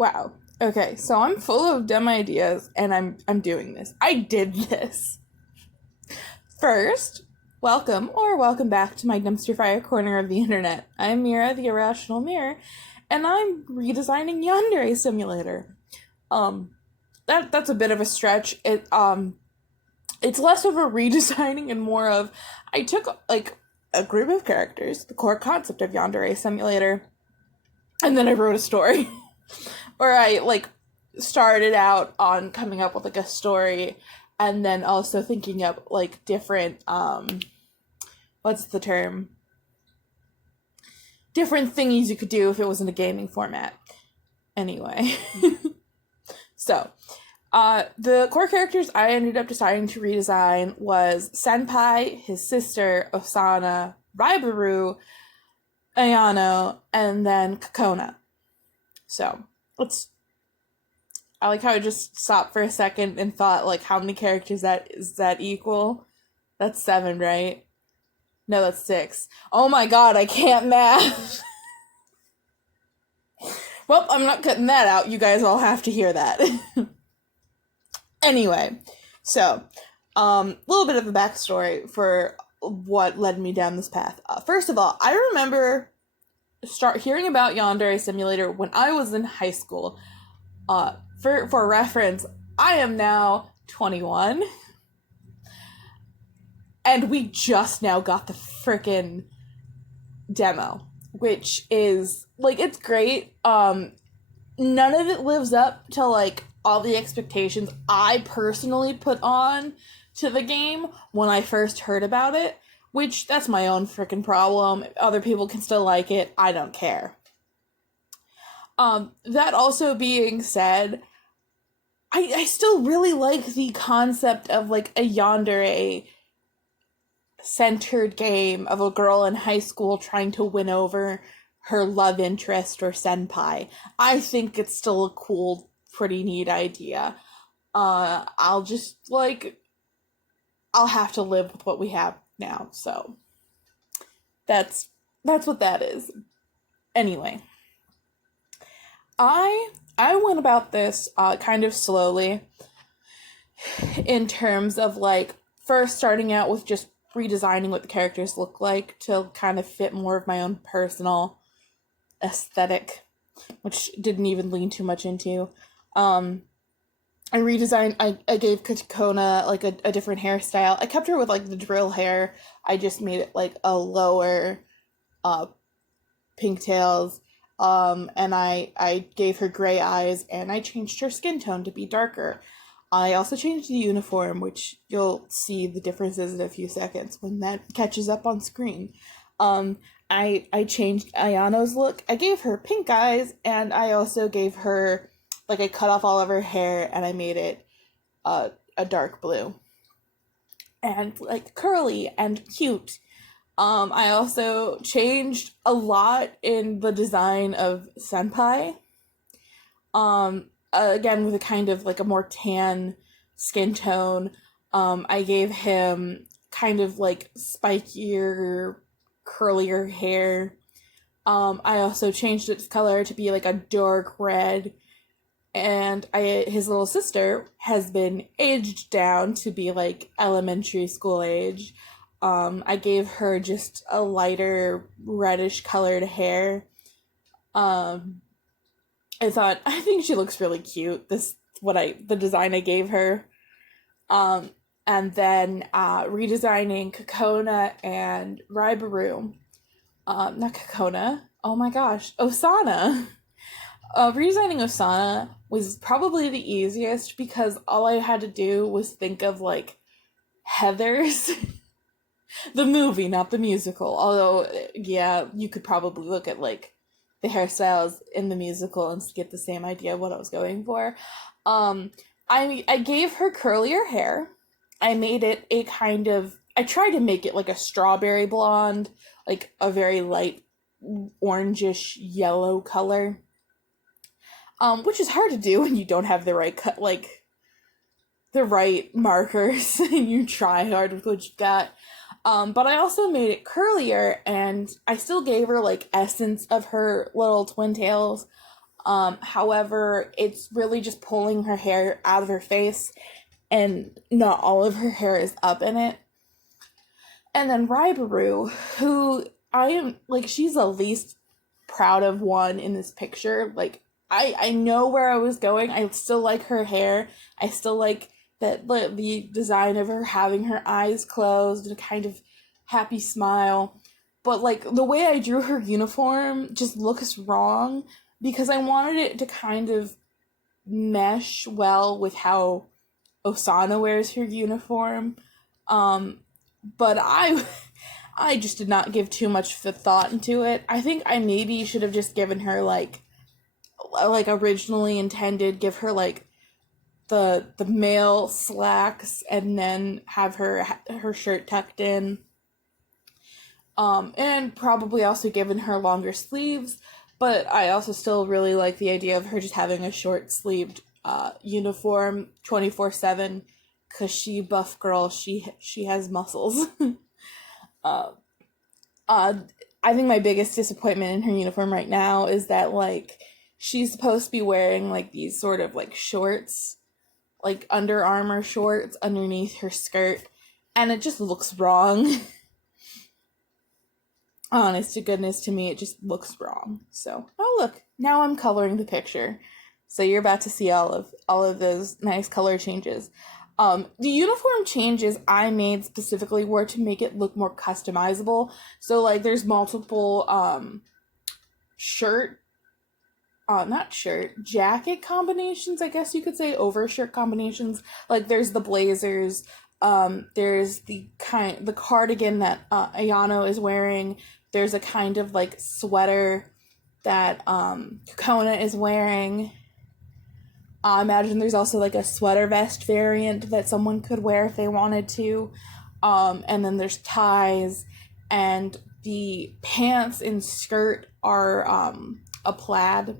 Wow. Okay, so I'm full of dumb ideas and I'm doing this. I did this. First, welcome back to my dumpster fire corner of the internet. I'm Mira, the irrational mirror, and I'm redesigning Yandere Simulator. Um that's a bit of a stretch. It's less of a redesigning and more of I took like a group of characters, the core concept of Yandere Simulator, and then I wrote a story. Or I like started out on coming up with like a story and then also thinking up like different what's the term? Different thingies you could do if it was in a gaming format. Anyway. So, the core characters I ended up deciding to redesign was Senpai, his sister, Osana, Raibaru, Ayano, and then Kokona. So, I like how I just stopped for a second and thought, like, how many characters is that equal? That's 7, right? No, that's 6. Oh my god, I can't math! Well, I'm not cutting that out. You guys all have to hear that. Anyway, so, a little bit of a backstory for what led me down this path. First of all, I remember start hearing about Yandere Simulator when I was in high school. For reference, I am now 21, and we just now got the frickin' demo, which is, like, it's great. None of it lives up to, like, all the expectations I personally put on to the game when I first heard about it, which, that's my own frickin' problem. Other people can still like it, I don't care. That also being said, I still really like the concept of, like, a yandere centered game of a girl in high school trying to win over her love interest or senpai. I think it's still a cool, pretty neat idea. I'll just, like, I'll have to live with what we have now, so that's what that is. Anyway, I went about this kind of slowly in terms of, like, first starting out with just redesigning what the characters look like to kind of fit more of my own personal aesthetic, which didn't even lean too much into. I redesigned, I gave Kokona, like, a different hairstyle. I kept her with, like, the drill hair. I just made it, like, a lower pigtails. And I gave her gray eyes, and I changed her skin tone to be darker. I also changed the uniform, which you'll see the differences in a few seconds when that catches up on screen. I changed Ayano's look. I gave her pink eyes, and I also gave her, like, I cut off all of her hair, and I made it a dark blue. And, like, curly and cute. I also changed a lot in the design of Senpai. Again, with a kind of, like, a more tan skin tone. I gave him kind of, like, spikier, curlier hair. I also changed its color to be, like, a dark red. And his little sister has been aged down to be, like, elementary school age. I gave her just a lighter reddish colored hair. I think she looks really cute. The design I gave her. And then, redesigning Kokona and Raibaru. Not Kokona. Oh my gosh. Osana. Redesigning Osana was probably the easiest because all I had to do was think of, like, Heathers. The movie, not the musical. Although, yeah, you could probably look at, like, the hairstyles in the musical and get the same idea of what I was going for. I gave her curlier hair. I made it a kind of... I tried to make it, like, a strawberry blonde, like, a very light orangish yellow color. Which is hard to do when you don't have the right the right markers and you try hard with what you've got. But I also made it curlier, and I still gave her, like, essence of her little twin tails. However, it's really just pulling her hair out of her face, and not all of her hair is up in it. And then Ribaru, who I am, like, she's the least proud of one in this picture. Like, I know where I was going. I still like her hair. I still like that the design of her having her eyes closed and a kind of happy smile. But, like, the way I drew her uniform just looks wrong because I wanted it to kind of mesh well with how Osana wears her uniform. Um, but I just did not give too much thought into it. I think I maybe should have just given her like originally intended, give her like the male slacks and then have her shirt tucked in. And probably also given her longer sleeves, but I also still really like the idea of her just having a short sleeved uniform 24/7 because she buff girl, she has muscles. uh, uh, I think my biggest disappointment in her uniform right now is that like she's supposed to be wearing like these sort of like shorts, like Under Armour shorts underneath her skirt, and it just looks wrong. Honest to goodness, to me, it just looks wrong. So, oh look, now I'm coloring the picture. So you're about to see all of those nice color changes. The uniform changes I made specifically were to make it look more customizable. So like there's multiple jacket combinations, I guess you could say, overshirt combinations. Like there's the blazers, there's the cardigan that Ayano is wearing. There's a kind of like sweater that Kokona is wearing. I imagine there's also like a sweater vest variant that someone could wear if they wanted to. And then there's ties, and the pants and skirt are a plaid,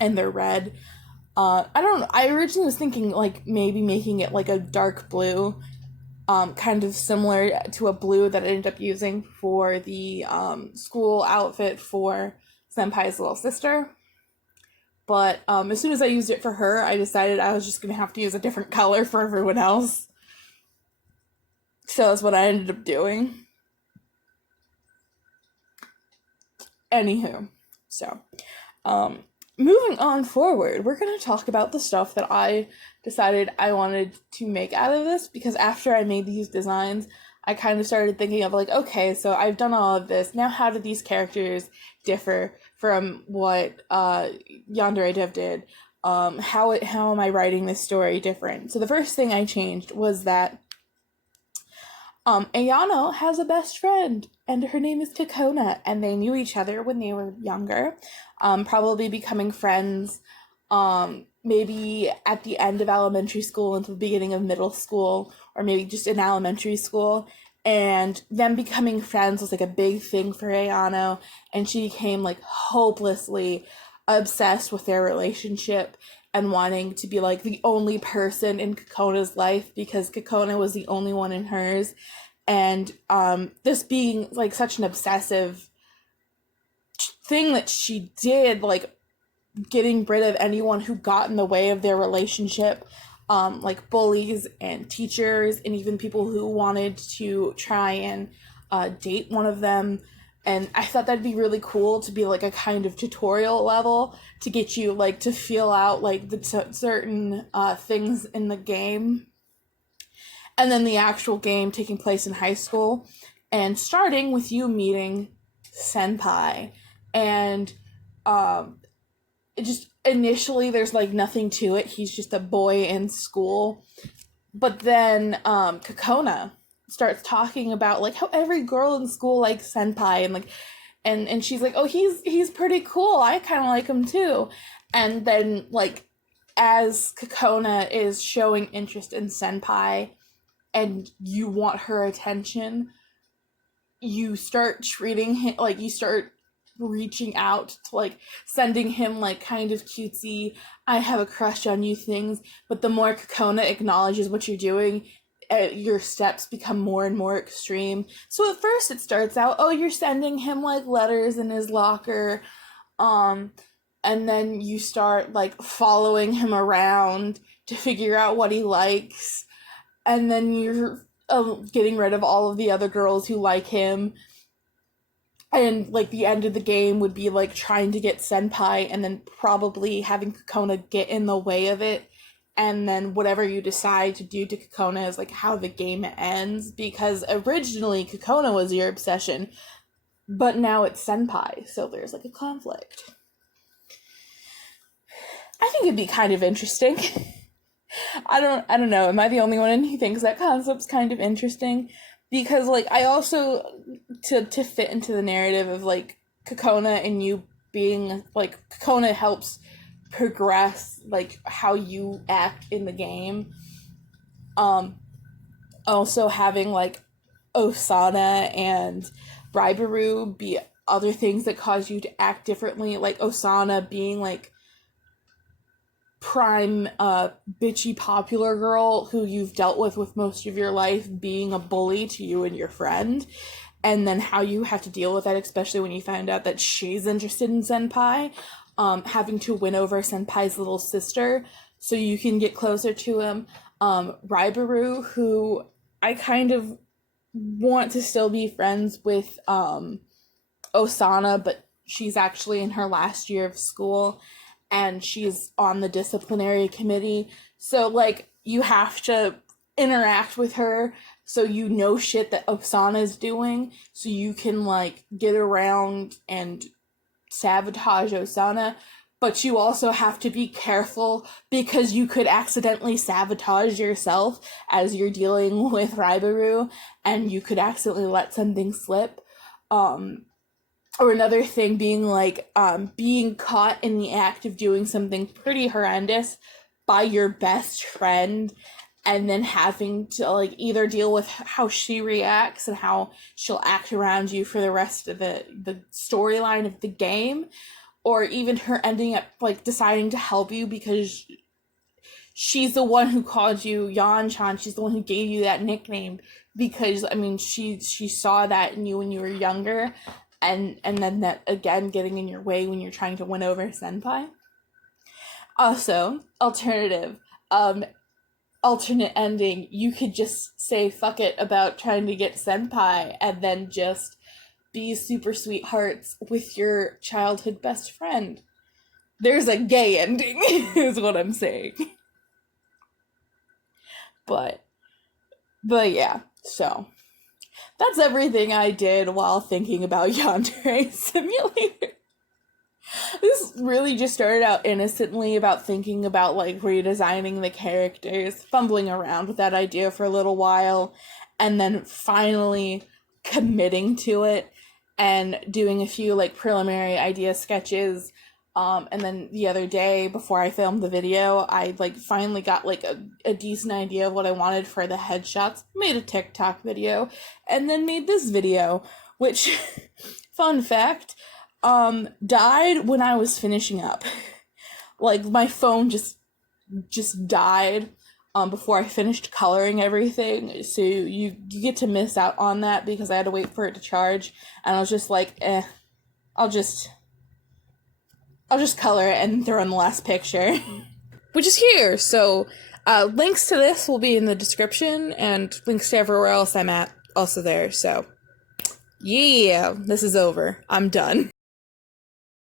and they're red. I originally was thinking like maybe making it like a dark blue, kind of similar to a blue that I ended up using for the school outfit for Senpai's little sister. But as soon as I used it for her, I decided I was just going to have to use a different color for everyone else. So that's what I ended up doing. Anywho, so moving on forward, we're going to talk about the stuff that I decided I wanted to make out of this, because after I made these designs, I kind of started thinking of like, okay, so I've done all of this. Now how do these characters differ from what Yandere Dev did? How am I writing this story different? So the first thing I changed was that Ayano has a best friend, and her name is Kokona, and they knew each other when they were younger, probably becoming friends maybe at the end of elementary school into the beginning of middle school, or maybe just in elementary school. And them becoming friends was like a big thing for Ayano, and she became like hopelessly obsessed with their relationship and wanting to be like the only person in Kokona's life because Kokona was the only one in hers. And this being like such an obsessive thing that she did, like getting rid of anyone who got in the way of their relationship, like bullies and teachers and even people who wanted to try and date one of them. And I thought that'd be really cool to be like a kind of tutorial level to get you like to feel out like the certain things in the game. And then the actual game taking place in high school and starting with you meeting Senpai. And it just initially there's like nothing to it. He's just a boy in school. But then Kokona starts talking about like how every girl in school likes Senpai, and like and she's like, oh, he's pretty cool, I kind of like him too. And then like as Kokona is showing interest in Senpai and you want her attention, you start treating him like, you start reaching out to like sending him like kind of cutesy I have a crush on you things. But the more Kokona acknowledges what you're doing, your steps become more and more extreme. So at first it starts out, oh, you're sending him like letters in his locker, and then you start, like, following him around to figure out what he likes, and then you're getting rid of all of the other girls who like him, and, like, the end of the game would be, like, trying to get Senpai, and then probably having Kokona get in the way of it, and then whatever you decide to do to Kokona is, like, how the game ends, because originally Kokona was your obsession, but now it's Senpai, so there's, like, a conflict. I think it'd be kind of interesting. I don't know, am I the only one who thinks that concept's kind of interesting? Because, like, I also, to fit into the narrative of, like, Kokona and you being, like, Kokona helps progress, like, how you act in the game. Also having, like, Osana and Raibaru be other things that cause you to act differently, like Osana being, like, prime bitchy popular girl who you've dealt with most of your life being a bully to you and your friend, and then how you have to deal with that, especially when you find out that she's interested in Senpai, having to win over Senpai's little sister so you can get closer to him. Raibaru, who I kind of want to still be friends with Osana, but she's actually in her last year of school, and she's on the disciplinary committee, so, like, you have to interact with her so you know shit that Osana's doing, so you can, like, get around and sabotage Osana, but you also have to be careful because you could accidentally sabotage yourself as you're dealing with Raibaru, and you could accidentally let something slip. Or another thing being, like, being caught in the act of doing something pretty horrendous by your best friend, and then having to, like, either deal with how she reacts and how she'll act around you for the rest of the storyline of the game, or even her ending up, like, deciding to help you because she's the one who called you Yan-chan, she's the one who gave you that nickname, because, I mean, she saw that in you when you were younger, and then that, again, getting in your way when you're trying to win over Senpai. Also, alternate ending, you could just say fuck it about trying to get Senpai, and then just be super sweethearts with your childhood best friend. There's a gay ending, is what I'm saying. But yeah, so that's everything I did while thinking about Yandere Simulator. This really just started out innocently about thinking about, like, redesigning the characters, fumbling around with that idea for a little while, and then finally committing to it and doing a few, like, preliminary idea sketches. And then the other day, before I filmed the video, I, like, finally got, like, a decent idea of what I wanted for the headshots, made a TikTok video, and then made this video, which, fun fact, died when I was finishing up. Like, my phone just died, before I finished coloring everything, so you get to miss out on that because I had to wait for it to charge, and I was just like, I'll just color it and throw in the last picture. Which is here, so links to this will be in the description, and links to everywhere else I'm at also there, so yeah, this is over. I'm done.